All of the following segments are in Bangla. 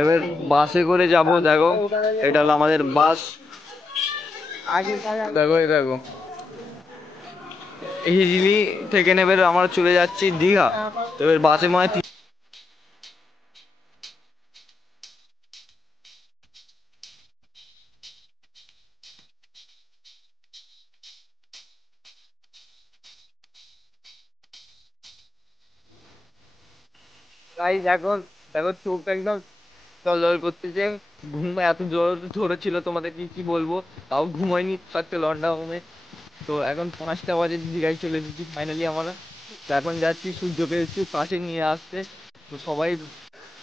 এবার বাসে করে যাব। দেখো এটা হলো আমাদের বাস। দেখো এই দেখো ইজিলি থেকে নেবে, আমরা চলে যাচ্ছি দীঘা। তো এবার বাসে মানে গাইস এখন দেখো চোখটা একদম টলটল করতেছে। ঘুম এত জোর ধরেছিল তোমাদের কি কি বলবো, তাও ঘুমাইনি থাকতে লন্ডা ঘুমে। তো এখন 5টা বাজে, দীঘায় চলে এসেছি ফাইনালি আমরা। তো এখন যাচ্ছি সূর্যকে একটু কাছে নিয়ে আসতে। তো সবাই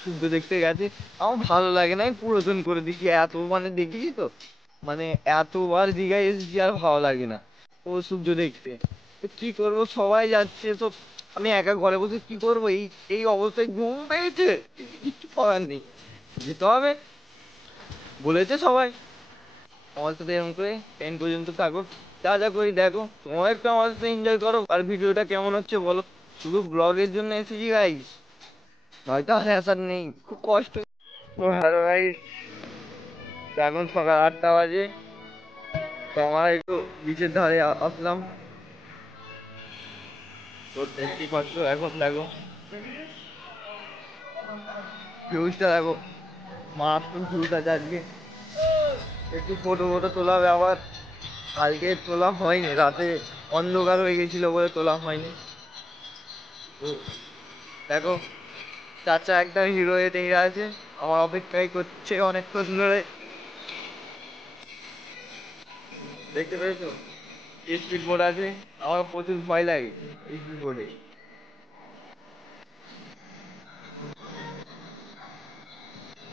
সূর্য দেখতে গেছে, আমার ভালো লাগে না, আমি পুরাতন করে দিচ্ছি এত মানে দেখেছি তো, মানে এতবার দীঘায় এসেছি আর ভালো লাগে না ও সূর্য দেখতে। তো কি করবো, সবাই যাচ্ছে তো আমি একা ঘরে বসে কি করবো, এই এই অবস্থায় ঘুম পেয়েছে, কিচ্ছু করার নেই, যেতে হবে। বলেছে সবাই আমার সাথে এরকম করে 10 পর্যন্ত থাকো, যা যা করি দেখো, তোমার একটু আমার সাথে এনজয় করো। আর ভিডিওটা কেমন হচ্ছে বলো, শুধু ব্লগের জন্য এসেছি গাইস, নয়তো আর আসার নেই, খুব কষ্ট। তো হ্যালো গাইস, এখন সকাল 8টা বাজে। তো আমরা একটু বিচের ধারে আসলাম। তো দেখতেই পাচ্ছ, এখন দেখো ভিউজটা দেখো, মারাত্মক ভিউজ আছে আজকে। একটু ফটো ফটো তোলা হবে আবার, কালকে তোলা হয়নি, রাতে অন্ধকার হয়ে গেছিল বলে তোলা হয়নি। তো দেখো চাচা একটা হিরো দেখে আছে, আমার অপেক্ষাই করছে অনেকক্ষণ ধরে। দেখতে পেয়েছো স্পিড বোর্ড আছে, আমার প্রচুর ভয় লাগে স্পিড বোর্ডে।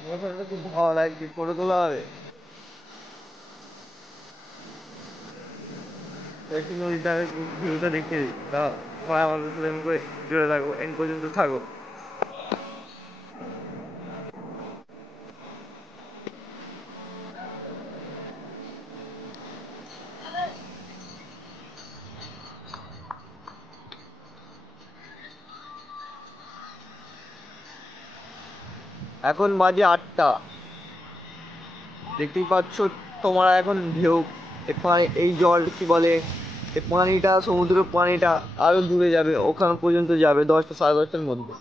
আমার ফটোটা খুব ভালো লাগছে, ফটো তোলা হবে। একটু নদীটা ভিউটা দেখে দাও, সবাই আমাদের সাথে এমন করে জুড়ে থাকো, এন্ড পর্যন্ত থাকো। এখন বাজে 8টা, দেখতেই পাচ্ছ তোমরা এখন ঢেউ, এই জল কি বলে, এই পানিটা সমুদ্রের পানিটা আরো দূরে যাবে, ওখান পর্যন্ত যাবে 10টা সাড়ে 10টার মধ্যে।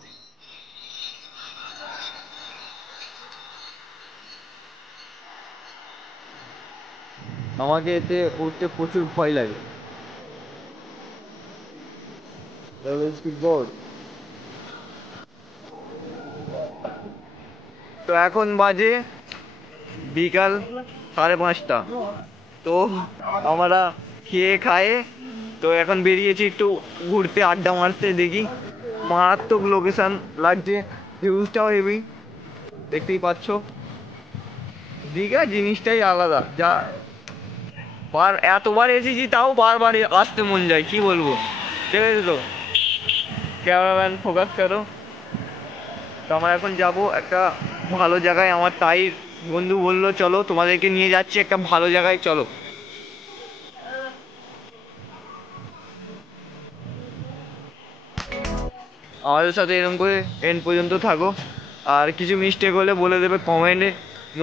আমাকে এতে উঠতে প্রচুর ভয় লাগে। স্পিড, তো এখন বাজে বিকাল 5:30। তো আমরা খেয়ে খায়ে তো এখন বেরিয়েছি একটু ঘুরতে, আড্ডা মারতে। দেখি মারাত্মক লোকেশন লাগছে, ভিউজটাও হেভি, দেখতেই পাচ্ছ। দীঘা জিনিসটাই আলাদা, যা এতবার এসেছি তাও বারবার আসতে মন যায়, কি বলবো। ঠিক আছে, তো ক্যামেরাম্যান ফোকাস করো। তো আমরা এখন যাব একটা ভালো জায়গায়, আমার তাই বন্ধু বললো চলো তোমাদেরকে নিয়ে যাচ্ছি একটা ভালো জায়গায়, চলো। আমাদের সাথে এরকম করে এন্ড পর্যন্ত থাকো। আর কিছু মিস্টেক হলে বলে দেবে কমেন্টে,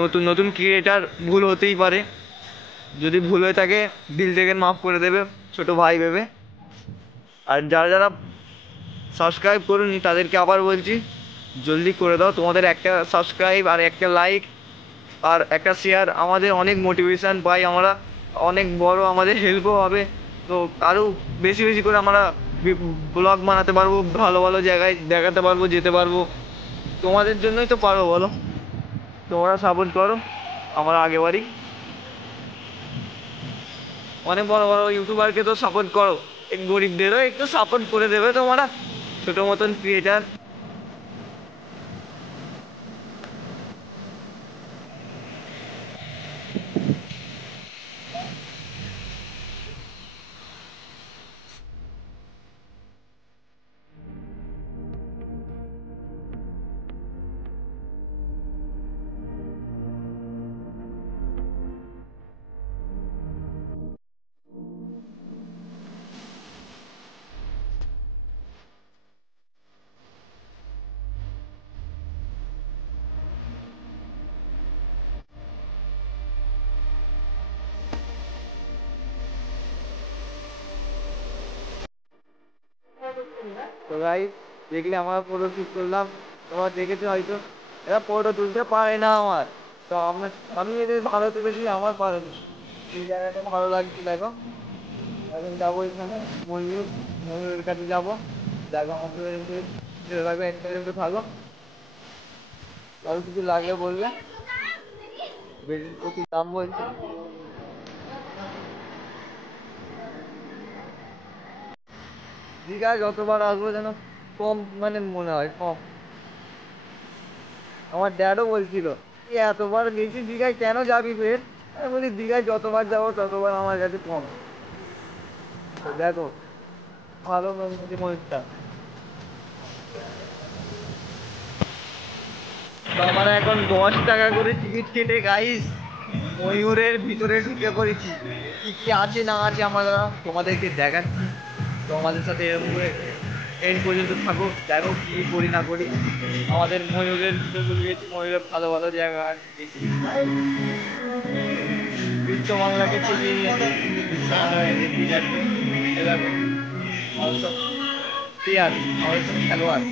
নতুন নতুন ক্রিয়েটার ভুল হতেই পারে, যদি ভুল হয়ে থাকে দিল থেকে মাফ করে দেবে, ছোট ভাই ভেবে। আর যারা যারা সাবস্ক্রাইব করুনি তাদেরকে আবার বলছি জলদি করে দাও, তোমাদের একটা সাবস্ক্রাইব আর একটা লাইক আর একটা শেয়ার আমাদের অনেক মোটিভেশান পাই আমরা, অনেক বড় আমাদের হেল্পও হবে। তো আরও বেশি বেশি করে আমরা ব্লগ বানাতে পারবো, ভালো ভালো জায়গায় দেখাতে পারবো, যেতে পারবো। তোমাদের জন্যই তো পারো বলো, তোমরা সাপোর্ট করো, আমরা আগে বাড়ি। অনেক বড় বড় ইউটিউবারকে তো সাপোর্ট করো, এই গরিবদেরও একটু সাপোর্ট করে দেবে তোমরা, ছোটো মতন ক্রিয়েটার। তো গাইস দেখলে আমার ফটো শুট করলাম, তোমরা দেখেছো হয়তো। এরা ফটো তুলতে পারে না আমার, তো আমি এদের ভালো তুলেছি, আমার পারে না। এই জায়গাটা ভালো লাগছে দেখো। এখন যাবো এখানে ময়ূরের কাছে যাবো। দেখো আমাদের থাকো, আর কিছু লাগলে বলবে। বেশি প্রচুর দাম বলছে। দীঘায় যতবার আসবো যেন কম মানে মনে হয় কম। আমার ড্যাডও বলছিল এতবার গেছি দীঘায় কেন যাবি ফের। আমি বলি দীঘায় যতবার যাবো ততবার আমার কাছে কম। তো দেখো ভালো ময়ূরটা। তো আমরা এখন 10 টাকা করে টিকিট কেটে গাইস ময়ূরের ভিতরে ঢুকে পড়েছি। কি কি আছে না আছে আমরা তোমাদেরকে দেখাচ্ছি। তো আমাদের সাথে এরকম করে এন্ড পর্যন্ত থাকো, দেখো কি করি না করি। আমাদের ময়ূরের ভিতরে গেছি, ময়ূরের ভালো ভালো জায়গা আছে বিশ্ব বাংলাকে চিনিয়ে নিয়েছে। বিশ্ব বাংলা প্লেয়ার, খেলোয়াড়,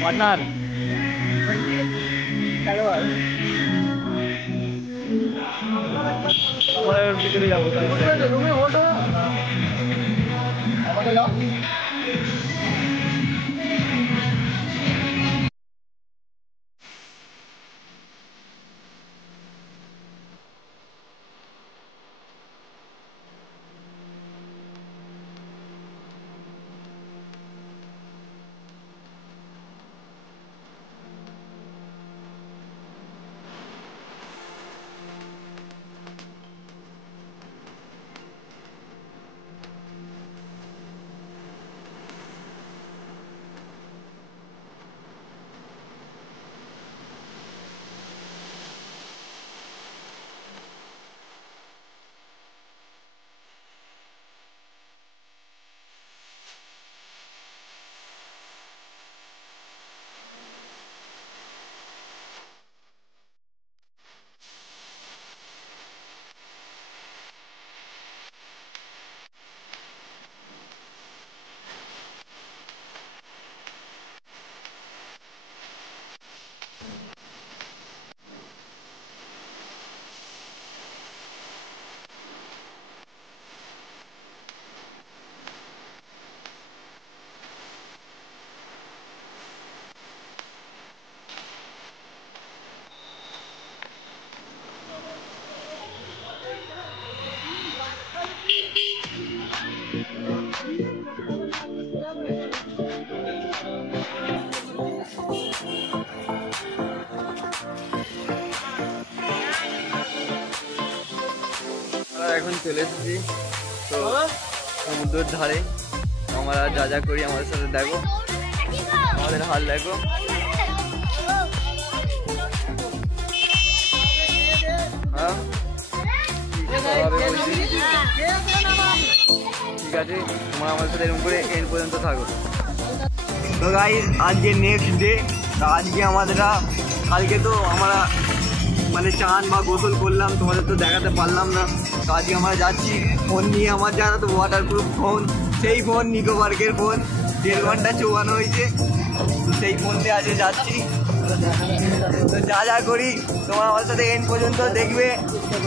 পার্টনার, খেলোয়াড়। ভিতরে যাবো এখন চলে এসেছি তো সমুদ্রের ধারে। আমরা যা যা করি আমাদের সাথে দেখো, আমাদের হাল দেখো। হ্যাঁ ঠিক আছে, তোমরা আমাদের সাথে এরকম করে এন্ড পর্যন্ত থাকো। তো গাইস আজকে নেক্সট ডে। আজকে আমাদেরা কালকে তো আমরা মানে চান বা গোসল করলাম, তোমাদের তো দেখাতে পারলাম না। তো আজকে আমরা যাচ্ছি ফোন নিয়ে, আমার জানা তো ওয়াটারপ্রুফ ফোন, সেই ফোন নিকো পার্কের ফোন 1.5 ঘন্টা চোয়ানো হয়েছে। তো সেই ফোন দিয়ে আজকে যাচ্ছি। তো যা যা করি তোমার আমার সাথে এন্ড পর্যন্ত দেখবে।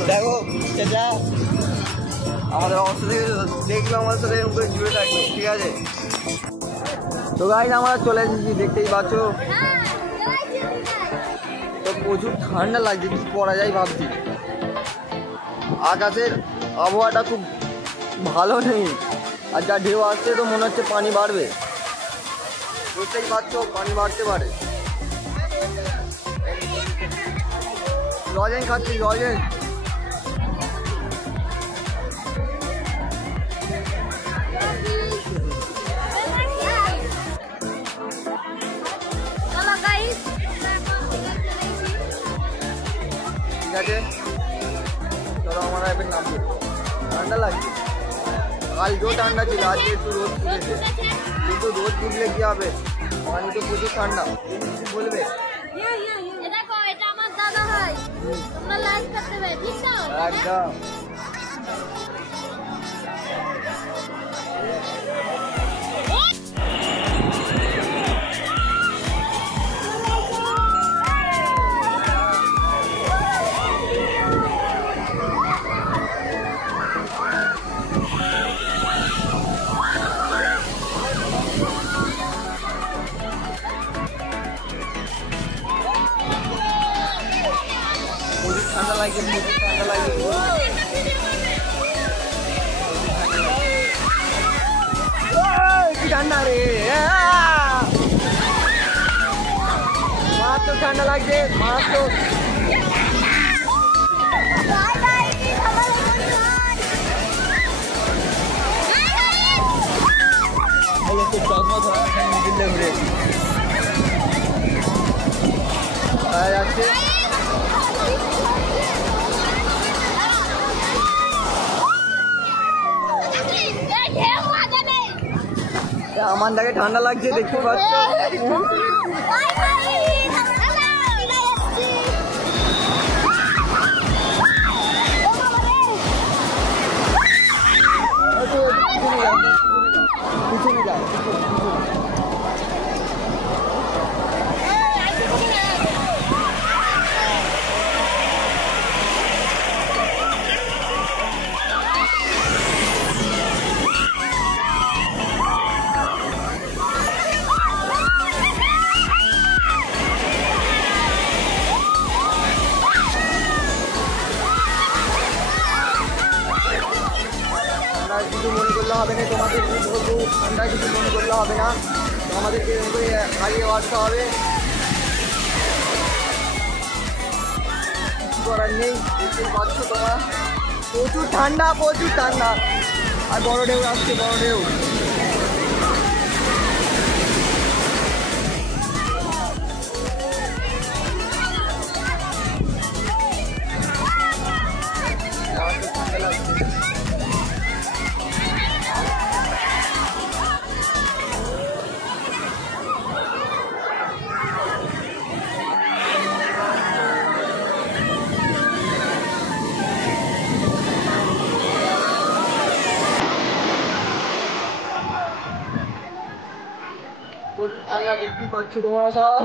দেখো সেটা আমাদের অবস্থা থেকে দেখবে, আমার সাথে এরকম করে জুড়ে থাকবে, ঠিক আছে? তো গাইস আমরা চলে এসেছি, দেখতেই পাচ্ছ। তো প্রচুর ঠান্ডা লাগছে, কি করা যায় ভাবছি। আকাশের আবহাওয়াটা খুব ভালো নেই, আর যা ঢেউ আসছে তো মনে হচ্ছে পানি বাড়বে। বুঝতেই পারছো পানি বাড়তে পারে। লজেন্স খাচ্ছি, লজেন্স। ঠিক আছে চলো আমরা এবার নামবো। ঠান্ডা লাগছে, কালকেও ঠান্ডা ছিল, আজকে একটু রোদ তুলেছে। কিন্তু রোদ তুললে কি হবে, পানি তো প্রচুর ঠান্ডা। বলবে একদম। ঠান্ডা লাগে কি ঠান্ডা রে মারাত্মক ঠান্ডা লাগছে মারাত্মক আমারটাকে ঠান্ডা লাগছে দেখতে পাচ্ছ পিছনে যা কিছু মনে করলে হবে না তোমাদের ঠান্ডা কিছু মনে করলে হবে না আমাদেরকে আগে আসতে হবে করার নেই দেখতে পাচ্ছ তোমরা প্রচুর ঠান্ডা আর বড় ঢেউ আসছে বড় ঢেউ দেখতে পাচ্ছ তোমরা সব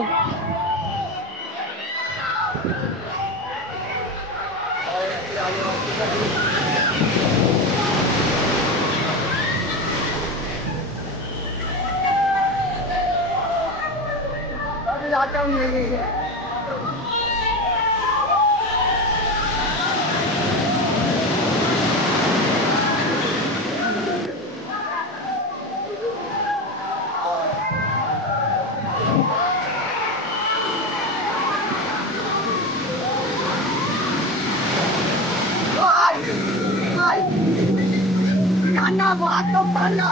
ঠান্ডা মারাত্মক ঠান্ডা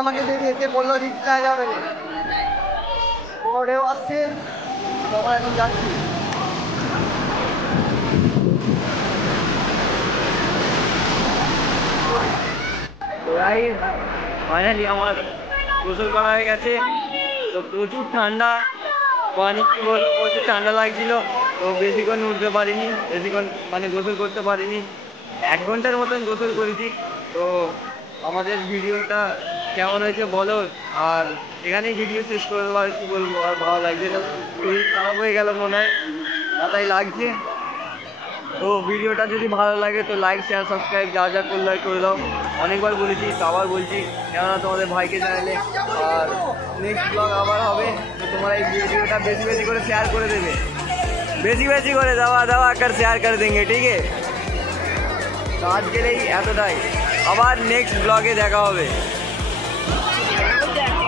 আমাকে দেখে বললো রিক্সা যাবে পরেও আসছে তোমার এখন যাচ্ছি ফাইনালি আমার গোসল করা হয়ে গেছে তো প্রচুর ঠান্ডা পানি কি বলবো প্রচুর ঠান্ডা লাগছিল তো বেশিক্ষণ উঠতে পারিনি বেশিক্ষণ মানে গোসল করতে পারিনি 1 ঘন্টার মতন গোসল করেছি তো আমাদের ভিডিওটা কেমন হয়েছে বলো আর এখানেই ভিডিও শেষ করবো আর কি বলবো আর ভালো লাগছে না খুবই খারাপ হয়ে গেল মনে হয় মাথায় লাগছে তো ভিডিওটা যদি ভালো লাগে তো লাইক শেয়ার সাবস্ক্রাইব যা করলে করে দাও অনেকবার বলেছি আবার বলছি কেননা তোমাদের ভাইকে জানালে আর নেক্সট ব্লগ আবার হবে তো তোমরা এই ভিডিওটা বেশি করে শেয়ার করে দেবে বেশি করে দাওয়া কর শেয়ার করে দেंगे ঠিক আছে তো আজকের এই এতটাই আবার নেক্সট ব্লগে দেখা হবে